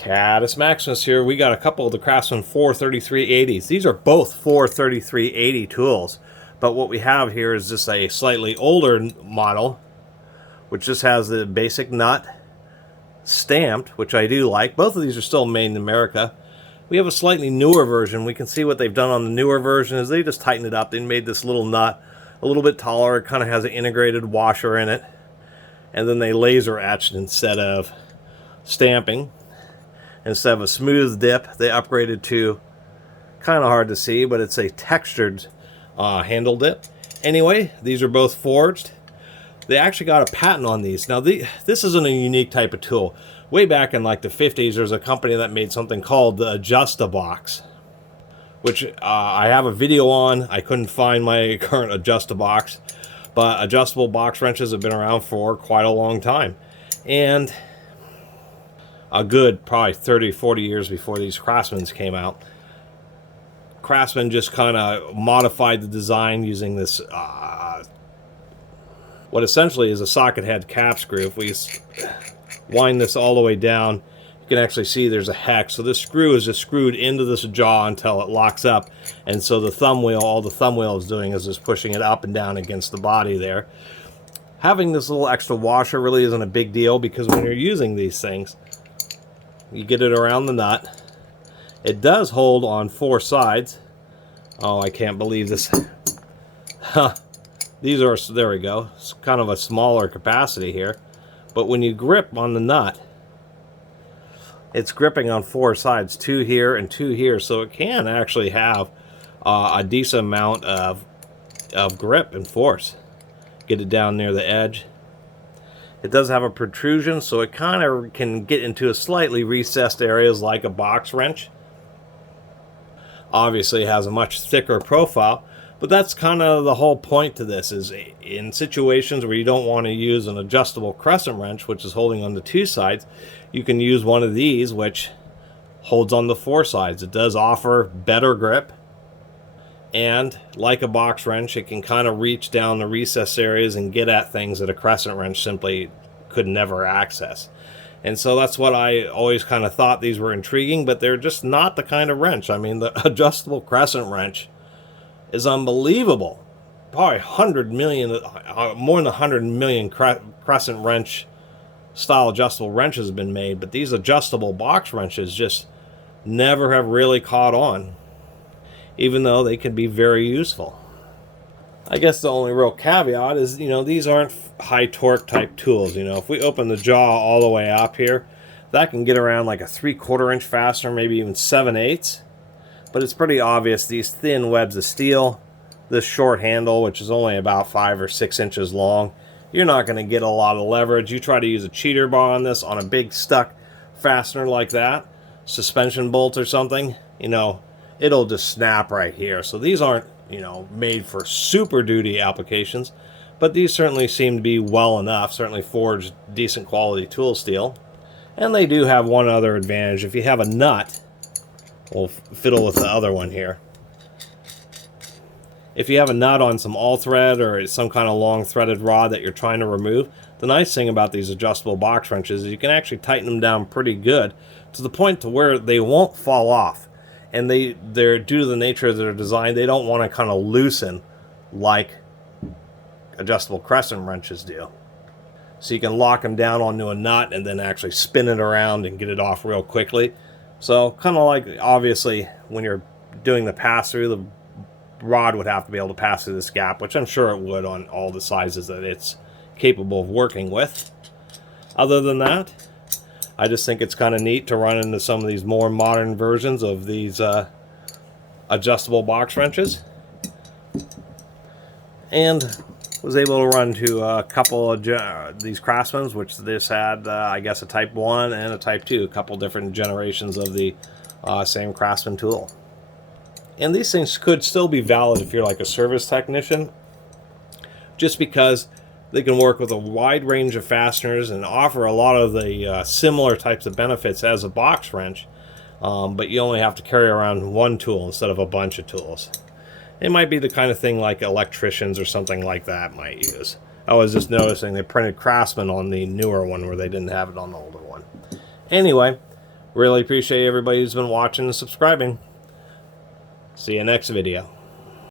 Catus Maximus here. We got a couple of the Craftsman 43380s. These are both 43380 tools, but what we have here is just a slightly older model, which just has the basic nut stamped, which I do like. Both of these are still made in America. We have a slightly newer version. We can see what they've done on the newer version is they just tightened it up. They made this little nut a little bit taller. It kind of has an integrated washer in it, and then they laser etched instead of stamping. Instead of a smooth dip, they upgraded to, kind of hard to see, but it's a textured handle dip. Anyway, these are both forged. They actually got a patent on these. Now, this isn't a unique type of tool. Way back in like the 50s, there was a company that made something called the Adjust-A-Box, which I have a video on. I couldn't find my current Adjust-A-Box, but adjustable box wrenches have been around for quite a long time. And a good probably 30, 40 years before these Craftsmans came out. Craftsman just kind of modified the design using this, what essentially is a socket head cap screw. If we wind this all the way down, you can actually see there's a hex. So this screw is just screwed into this jaw until it locks up. And so the thumb wheel, all the thumb wheel is doing is just pushing it up and down against the body there. Having this little extra washer really isn't a big deal because when you're using these things, you get it around the nut. It does hold on 4 sides. Oh, I can't believe this. These are, there we go. It's kind of a smaller capacity here. But when you grip on the nut, it's gripping on 4 sides, 2 here and 2 here. So it can actually have a decent amount of grip and force. Get it down near the edge. It does have a protrusion, so it kind of can get into a slightly recessed areas like a box wrench. Obviously, it has a much thicker profile, but that's kind of the whole point to this, is in situations where you don't want to use an adjustable crescent wrench, which is holding on the 2 sides, you can use one of these, which holds on the 4 sides. It does offer better grip, and like a box wrench, it can kind of reach down the recess areas and get at things that a crescent wrench simply could never access. And so that's what I always kind of thought these were intriguing, but they're just not the kind of wrench. I mean, the adjustable crescent wrench is unbelievable. Probably 100 million, more than 100 million crescent wrench style adjustable wrenches have been made, but these adjustable box wrenches just never have really caught on, even though they can be very useful. I guess the only real caveat is, these aren't high torque type tools. If we open the jaw all the way up here, that can get around like a 3/4 inch fastener, maybe even 7/8. But it's pretty obvious these thin webs of steel, this short handle, which is only about 5 or 6 inches long, you're not going to get a lot of leverage. You try to use a cheater bar on this on a big stuck fastener like that, suspension bolt or something, it'll just snap right here. So these aren't, made for super duty applications, but these certainly seem to be well enough, certainly forged decent quality tool steel. And they do have one other advantage. If you have a nut, we'll fiddle with the other one here. If you have a nut on some all thread or some kind of long threaded rod that you're trying to remove, the nice thing about these adjustable box wrenches is you can actually tighten them down pretty good to the point to where they won't fall off. And they're due to the nature of their design, they don't want to kind of loosen like adjustable crescent wrenches do. So you can lock them down onto a nut and then actually spin it around and get it off real quickly. So kind of like, obviously, when you're doing the pass-through, the rod would have to be able to pass through this gap, which I'm sure it would on all the sizes that it's capable of working with. Other than that, I just think it's kind of neat to run into some of these more modern versions of these adjustable box wrenches. And was able to run to a couple of these Craftsmans, which this had, I guess, a Type 1 and a Type 2, a couple different generations of the same Craftsman tool. And these things could still be valid if you're like a service technician, just because they can work with a wide range of fasteners and offer a lot of the similar types of benefits as a box wrench, but you only have to carry around one tool instead of a bunch of tools. It might be the kind of thing like electricians or something like that might use. I was just noticing they printed Craftsman on the newer one where they didn't have it on the older one. Anyway, Really appreciate everybody who's been watching and subscribing. See you next video.